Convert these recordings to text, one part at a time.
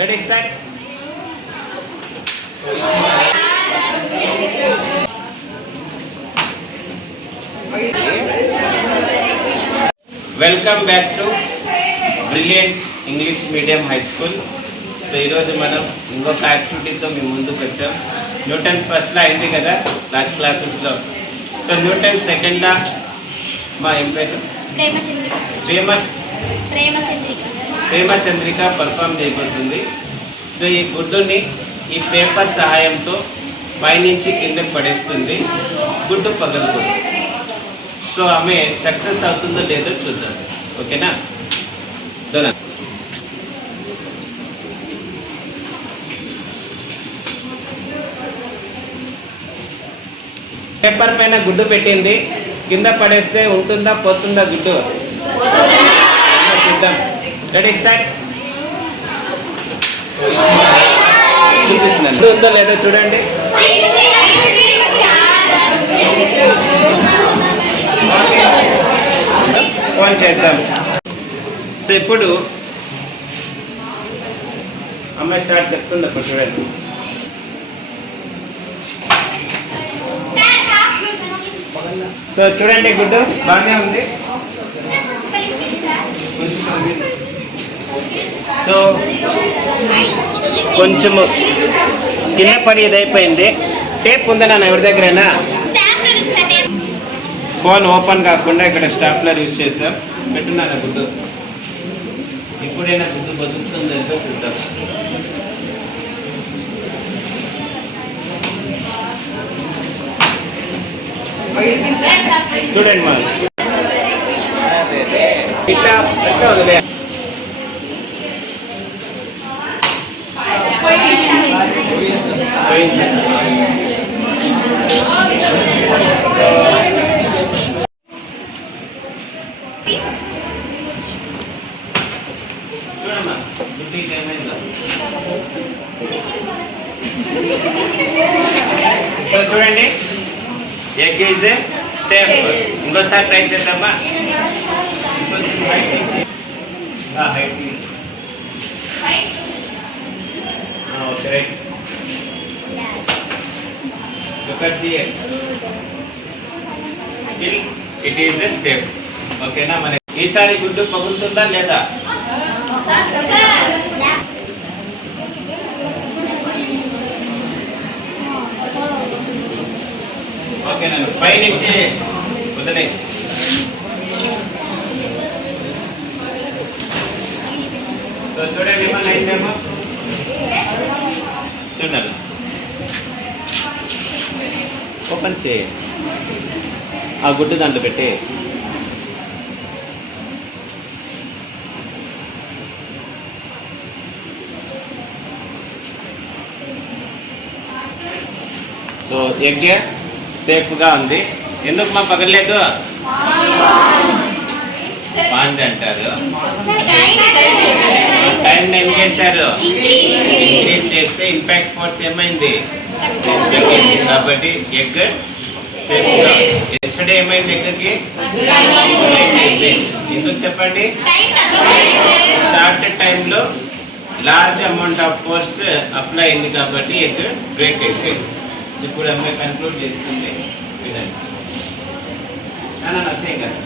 Ready, start. Welcome back to Brilliant English Medium High School. So ఈరోజు మనం ఇంకొక యాక్టివిటీతో మీ ముందుకు వచ్చాం. న్యూటన్స్ ఫస్ట్లో అయింది కదా లాస్ట్ క్లాసెస్లో. సో న్యూటన్స్ సెకండ్లో మా ఏం పేరు ప్రేమచంద్రిక పర్ఫామ్ చేయబడుతుంది. సో ఈ గుడ్డుని ఈ పేపర్ సహాయంతో పైనుంచి కిందకి పడేస్తుంది. గుడ్డు పగలుతుంది. సో ఆమె సక్సెస్ అవుతుందో లేదో చూద్దాం. ఓకేనా? దొన పేపర్ పైన గుడ్డు పెట్టింది. కింద పడేస్తే ఉంటుందా పోతుందా గుడ్డు? చూద్దాం. Ready, start. చూపించండి ఉందో లేదో చూడండి. ఫోన్ చేద్దాం. సో ఇప్పుడు అమ్మాయి స్టార్ట్ చెప్తుంది. అప్పుడు చూడండి. సో చూడండి, గుడ్డు బాగానే ఉంది. సో కొంచెము కింద పడి ఇదైపోయింది. టేప్ ఉందా నాన్న ఎవరి దగ్గరైనా? ఫోన్ ఓపెన్ కాకుండా ఇక్కడ స్టాప్లర్ యూజ్ చేసాం. పెట్టున్నారా గుడ్డు? ఎప్పుడైనా గుడ్డు బతుకుతుందో లేదో చూద్దాం. చూడండి మా ఇట్లా వదిలే. చూడమ్మా గుడ్డికి ఏమైందో. సో చూడండి, ఎగ్ ఈజ్ సేఫ్. ఇంకోసారి ట్రై చేద్దామా? Okay, right. Look at the egg. Still it is a safe. ఓకేనా? మన ఈసారి గుడ్డు పగులుతుందా లేదా? ఓకేనా? పైనుంచి వదిలే. సో చూడండి, మన అయిందేమో చూడండి. ఓపెన్ చేయి. ఆ గుడ్డు దాంట్లో పెట్టి సో ఎగ్ సేఫ్గా ఉంది. ఎందుకు మా పగలేదు? బాగుంది అంటారు. టైం ఏం చేశారు? ఇంక్రీజ్ చేస్తే ఇంపాక్ట్ ఫోర్స్ ఏమైంది? కాబట్టి ఎగ్ సేఫ్గా. ఎస్టర్డే ఏమైంది ఎగ్కి? ఎందుకు చెప్పండి? షార్ట్ టైంలో large amount of force apply అయింది కాబట్టి ఎగ్ బ్రేక్ అయిపోయింది. ఇప్పుడు అమ్మాయి కన్క్లూడ్ చేస్తుంది. వినండి. వచ్చాయి కదా.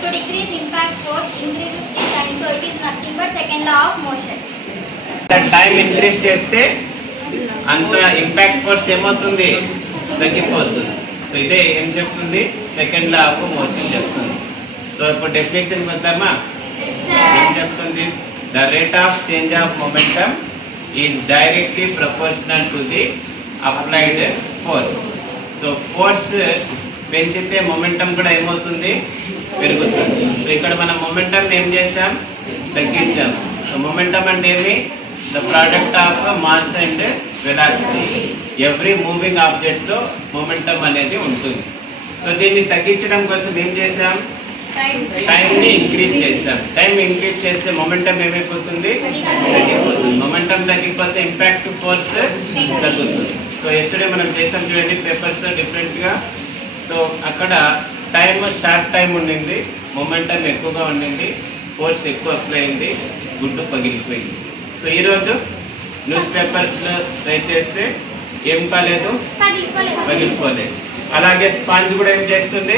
To decrease impact force increases the time, so it is nothing but second law of motion. Time increase చేస్తే అంత ఇంపాక్ట్ ఫోర్స్ ఏమవుతుంది? తగ్గిపోతుంది. సో ఇదే ఏం చెప్తుంది? సెకండ్ లా ఆఫ్ మోషన్ చెప్తుంది. సో ఇప్పుడు డెఫినేషన్ వద్దామా? ఏం చెప్తుంది? The rate of change of momentum is directly proportional to the applied force. So force పెంచితే మొమెంటం కూడా ఏమవుతుంది? పెరుగుతుంది. సో ఇక్కడ మనం మొమెంటం ఏం చేసాం? తగ్గించాం. సో మొమెంటం అంటే ఏమి? The product of mass and velocity. Every moving ఆబ్జెక్ట్లో మొమెంటం అనేది ఉంటుంది. సో దీన్ని తగ్గించడం కోసం ఏం చేసాం? టైంని ఇంక్రీజ్ చేసాం. టైం ఇంక్రీజ్ చేస్తే మొమెంటం ఏమైపోతుంది? తగ్గిపోతుంది. మొమెంటం తగ్గిపోతే ఇంపాక్ట్ ఫోర్స్ తగ్గుతుంది. సో ఎస్టర్డే మనం చేసాం చూడండి పేపర్స్ డిఫరెంట్గా. సో అక్కడ టైం షార్ట్ టైం ఉండింది, మొమెంటం ఎక్కువగా ఉండింది, ఫోర్స్ ఎక్కువ అప్లై అయింది, గుడ్డు పగిలిపోయింది. సో ఈరోజు న్యూస్ పేపర్స్లో రైట్ చేస్తే ఏం కాలేదు, పగిలిపోలేదు. అలాగే స్పాంజ్ కూడా ఏం చేస్తుంది,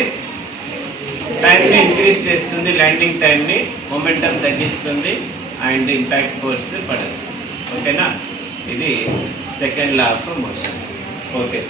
టైంని ఇంక్రీజ్ చేస్తుంది, ల్యాండింగ్ టైంని, మొమెంటం తగ్గిస్తుంది అండ్ ఇంపాక్ట్ ఫోర్స్ పడదు. ఓకేనా, ఇది second law of motion. Okay.